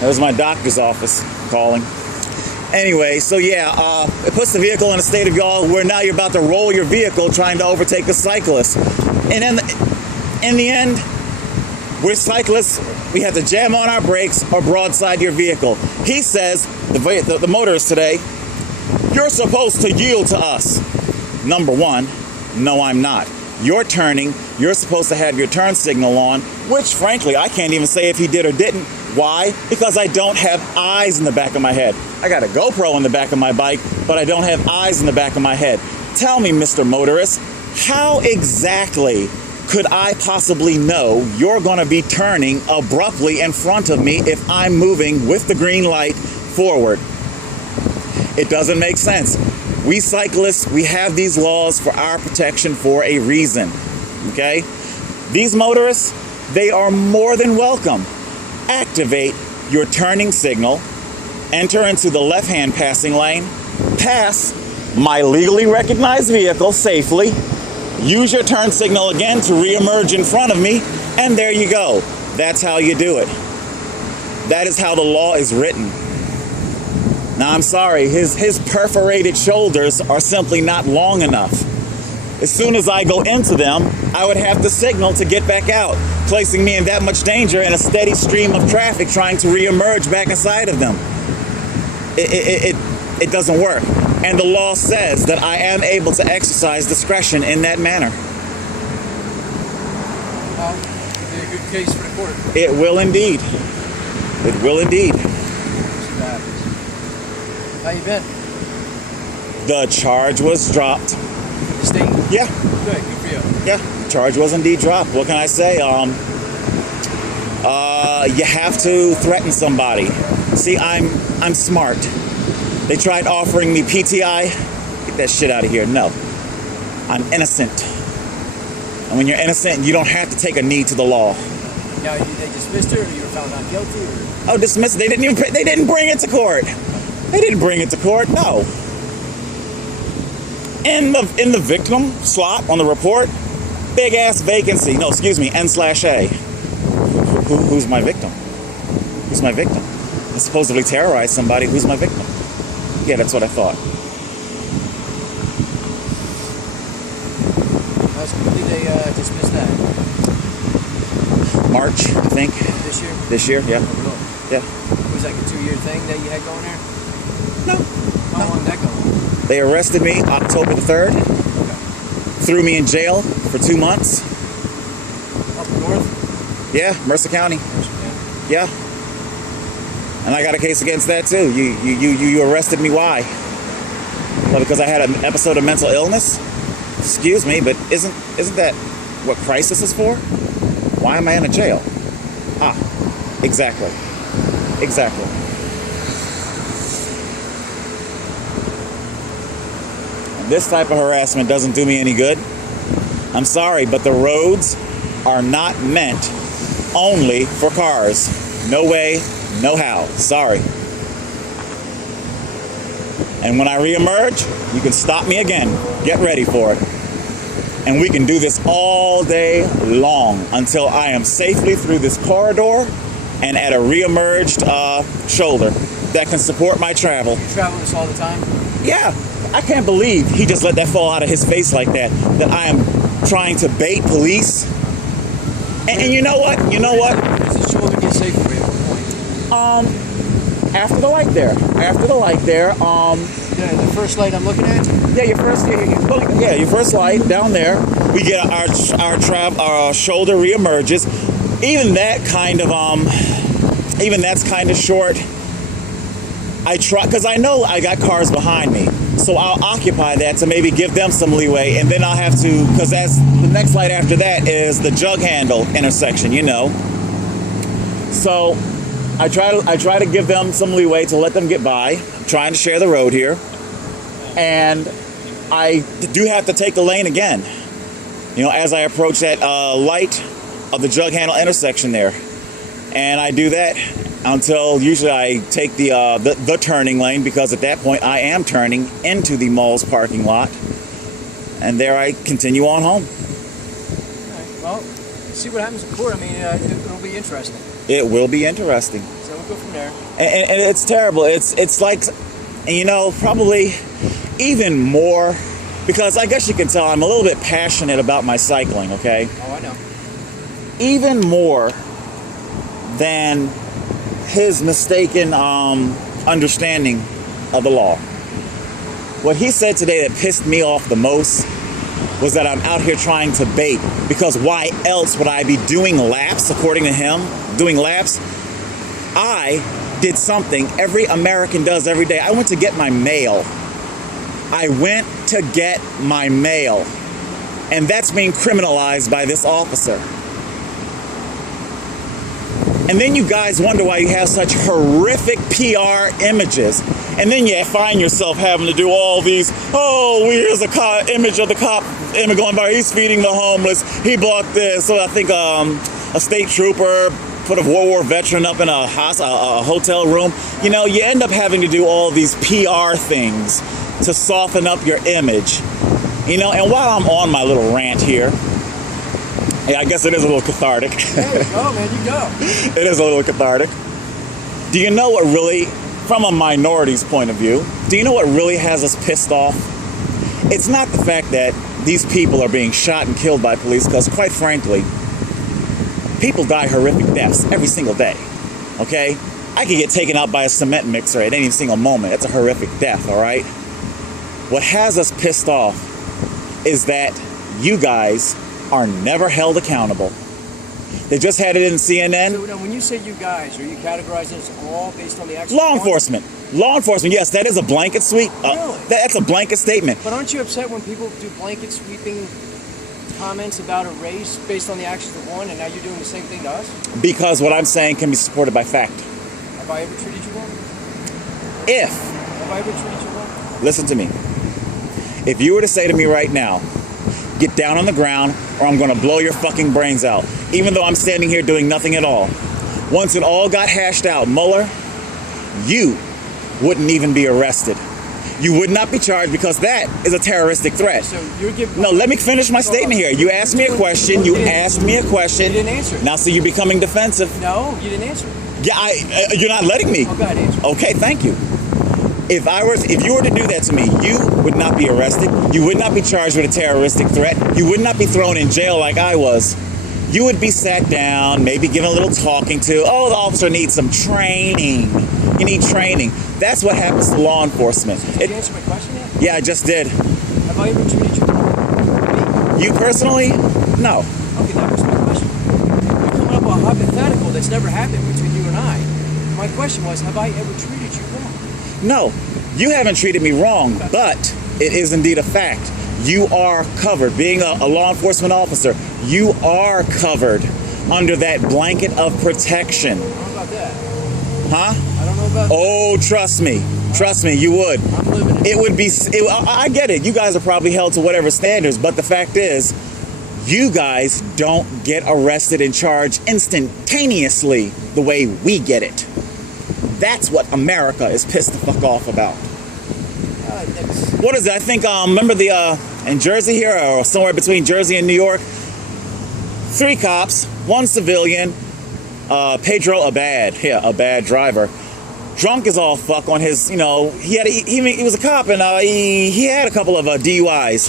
That was my doctor's office calling. Anyway, so yeah, it puts the vehicle in a state of y'all where now you're about to roll your vehicle trying to overtake a cyclist. And in the end, we're cyclists. We have to jam on our brakes or broadside your vehicle. He says, the motorist today, you're supposed to yield to us. Number one, no, I'm not. You're turning. You're supposed to have your turn signal on, which frankly, I can't even say if he did or didn't. Why? Because I don't have eyes in the back of my head. I got a GoPro in the back of my bike, but I don't have eyes in the back of my head. Tell me, Mr. Motorist, how exactly could I possibly know you're going to be turning abruptly in front of me if I'm moving with the green light forward? It doesn't make sense. We cyclists, we have these laws for our protection for a reason, okay? These motorists, they are more than welcome. Activate your turning signal, enter into the left-hand passing lane, pass my legally recognized vehicle safely, use your turn signal again to re-emerge in front of me, and there you go. That's how you do it. That is how the law is written. Now, I'm sorry, his perforated shoulders are simply not long enough. As soon as I go into them, I would have to signal to get back out, placing me in that much danger in a steady stream of traffic trying to re-emerge back inside of them. It doesn't work. And the law says that I am able to exercise discretion in that manner. It'll be a good case for the court. It will indeed. It will indeed. How you been? The charge was dropped. The state? Yeah. Good for you. Yeah, charge was indeed dropped. What can I say? You have to threaten somebody. See, I'm smart. They tried offering me PTI. Get that shit out of here. No. I'm innocent. And when you're innocent, you don't have to take a knee to the law. Now, they dismissed her, or you were found not guilty? Or? Oh, dismissed. They didn't bring it to court. They didn't bring it to court. No. In the victim slot on the report, big ass vacancy. No, excuse me, N/A. Who's my victim? Who's my victim? I supposedly terrorized somebody. Who's my victim? Yeah, that's what I thought. When did they dismiss that? March, I think. This year? This year, yeah. Oh, really? Yeah. Was it like a 2-year thing that you had going there? No. How long did that go? They arrested me October the 3rd. Okay. Threw me in jail for 2 months. Up north? Yeah, Mercer County. Yeah. And I got a case against that too. You arrested me. Why? Well, because I had an episode of mental illness. Excuse me, but isn't that what crisis is for? Why am I in a jail? Ah, exactly. Exactly. And this type of harassment doesn't do me any good. I'm sorry, but the roads are not meant only for cars. No way, no how. Sorry. And when I reemerge, you can stop me again. Get ready for it. And we can do this all day long until I am safely through this corridor and at a reemerged shoulder that can support my travel. You travel this all the time? Yeah. I can't believe he just let that fall out of his face like that. That I am trying to bait police. And you know what? Does the shoulder get safe for you at what point? After the light there. Yeah, the first light I'm looking at? Yeah, your first light down there. We get our shoulder reemerges. Even that's kind of short. I try, because I know I got cars behind me, so I'll occupy that to maybe give them some leeway, and then I'll have to, because that's the next light after that is the jug handle intersection, you know. So I try to give them some leeway to let them get by. I'm trying to share the road here, and I do have to take the lane again, you know, as I approach that light of the jug handle intersection there, and I do that until usually I take the turning lane, because at that point I am turning into the mall's parking lot, and there I continue on home. All right. Well, see what happens in court. I mean, it'll be interesting. It will be interesting. So what go from there. And it's terrible. It's like, you know, probably even more, because I guess you can tell I'm a little bit passionate about my cycling, okay? Oh, I know. Even more than his mistaken understanding of the law. What he said today that pissed me off the most was that I'm out here trying to bait, because why else would I be doing laps, according to him, doing laps? I did something every American does every day. I went to get my mail. I went to get my mail. And that's being criminalized by this officer. And then you guys wonder why you have such horrific PR images. And then you find yourself having to do all these, oh, here's a image of the cop going by. He's feeding the homeless. He blocked this. So I think a state trooper put a World War veteran up in a hotel room. You know, you end up having to do all these PR things to soften up your image. You know, and while I'm on my little rant here, yeah, I guess it is a little cathartic. There you go, man, you go. It is a little cathartic. Do you know what really, from a minority's point of view, do you know what really has us pissed off? It's not the fact that these people are being shot and killed by police, because quite frankly, people die horrific deaths every single day, okay? I could get taken out by a cement mixer at any single moment. That's a horrific death, all right? What has us pissed off is that you guys are never held accountable. They just had it in CNN. So now, when you say you guys, are you categorizing this all based on the actual Law enforcement. Law enforcement, yes, that is a blanket sweep. Really? That's a blanket statement. But aren't you upset when people do blanket sweeping comments about a race based on the actions of one, and now you're doing the same thing to us? Because what I'm saying can be supported by fact. Have I ever treated you wrong? Have I ever treated you wrong? Listen to me. If you were to say to me right now, get down on the ground or I'm going to blow your fucking brains out, even though I'm standing here doing nothing at all. Once it all got hashed out, Muller, you wouldn't even be arrested. You would not be charged, because that is a terroristic threat. So you're giving... No, let me finish my statement here. You asked me a question. You asked me a question. You didn't answer it. Now, see, you're becoming defensive. No, you didn't answer it. Yeah, you're not letting me. Oh, go ahead, answer. Okay, thank you. If you were to do that to me, you would not be arrested. You would not be charged with a terroristic threat. You would not be thrown in jail like I was. You would be sat down, maybe given a little talking to. Oh, the officer needs some training. You need training. That's what happens to law enforcement. Did you answer my question yet? Yeah, I just did. Have I ever treated you wrong? Me? You personally? No. Okay, that was my question. You're coming up with a hypothetical that's never happened between you and I. My question was, have I ever treated you wrong? No, you haven't treated me wrong, but it is indeed a fact. You are covered. Being a law enforcement officer, you are covered under that blanket of protection. I don't know about that. Huh? I don't know about that. Oh, trust me. Trust me, you would. I'm living it. It would be, I get it. You guys are probably held to whatever standards, but the fact is, you guys don't get arrested and charged instantaneously the way we get it. That's what America is pissed the fuck off about. What is it? I think, remember in Jersey here, or somewhere between Jersey and New York, 3 cops, 1 civilian, Pedro Abad, a bad driver, drunk as all fuck on his, you know, he was a cop, and he had a couple of DUIs.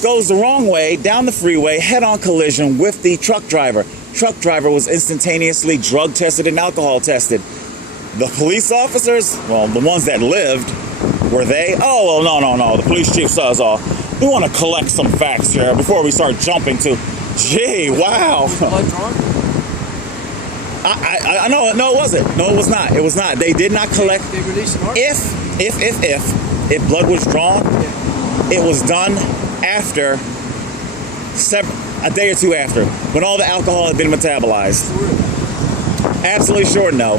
Goes the wrong way, down the freeway, head-on collision with the truck driver. Truck driver was instantaneously drug tested and alcohol tested. The police officers, well, the ones that lived, were they? Oh, well, no. The police chief says, we want to collect some facts here before we start jumping to, gee, wow. Blood drawn? I know, no, it wasn't. No, it was not. It was not. They did not collect. They released an article? If blood was drawn, it was done after, a day or two after, when all the alcohol had been metabolized. Sure. Absolutely sure, no.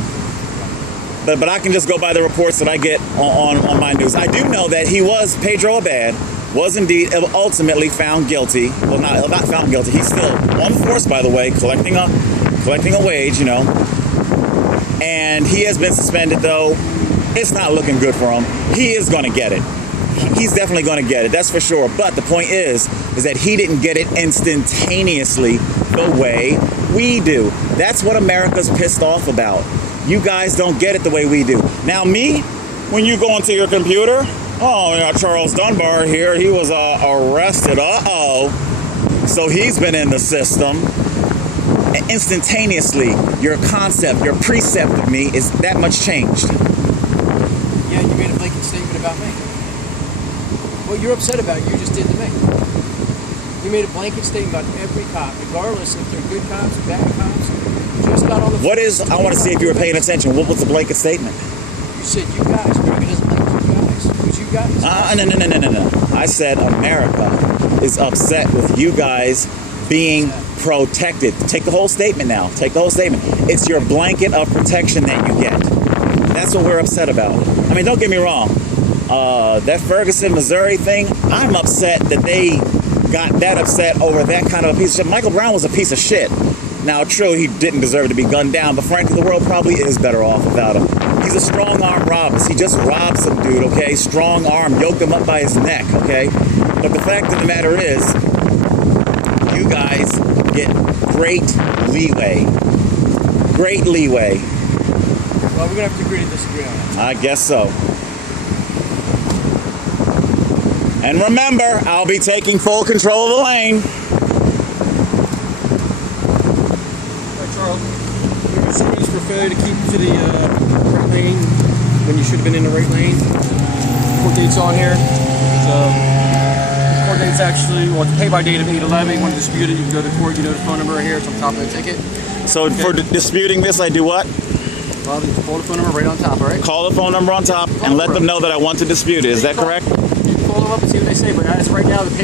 But I can just go by the reports that I get on my news. I do know that Pedro Abad was indeed ultimately found guilty. Well, not found guilty. He's still on the force, by the way, collecting a wage, you know. And he has been suspended, though. It's not looking good for him. He is going to get it. He's definitely going to get it. That's for sure. But the point is that he didn't get it instantaneously the way we do. That's what America's pissed off about. You guys don't get it the way we do. Now me, when you go into your computer, oh, yeah, Charles Dunbar here, he was arrested. So he's been in the system. And instantaneously, your concept, your precept of me is that much changed. Yeah, you made a blanket statement about me. What you're upset about, you just did to me. You made a blanket statement about every cop, regardless if they're good cops or bad cops. You just got on the What is, I want to see if you were paying attention. What was the blanket statement? You said you guys. America doesn't like you guys. Who's you guys? No. I said America is upset with you guys being protected. Take the whole statement now. Take the whole statement. It's your blanket of protection that you get. That's what we're upset about. I mean, don't get me wrong. That Ferguson, Missouri thing, I'm upset that they got that upset over that kind of a piece of shit. Michael Brown was a piece of shit. Now, true, he didn't deserve to be gunned down, but frankly, the world probably is better off without him. He's a strong arm robber. He just robbed some dude, okay? Strong arm, yoked him up by his neck, okay? But the fact of the matter is, you guys get great leeway. Great leeway. Well, we're going to have to agree to disagree on that. I guess so. And remember, I'll be taking full control of the lane. Charles, there was some use for failure to keep to the right lane when you should have been in the right lane. Court date's on here. So, the court date's actually, well, it's pay by date of 8/11. You want to dispute it, you can go to court, you know the phone number right here. It's on top of the ticket. So for disputing this, I do what? Well, you call the phone number right on top, all right? Call the phone number on top and let them know that I want to dispute it. Is that correct? You can call them up and see what they say, but as of right now, the pay by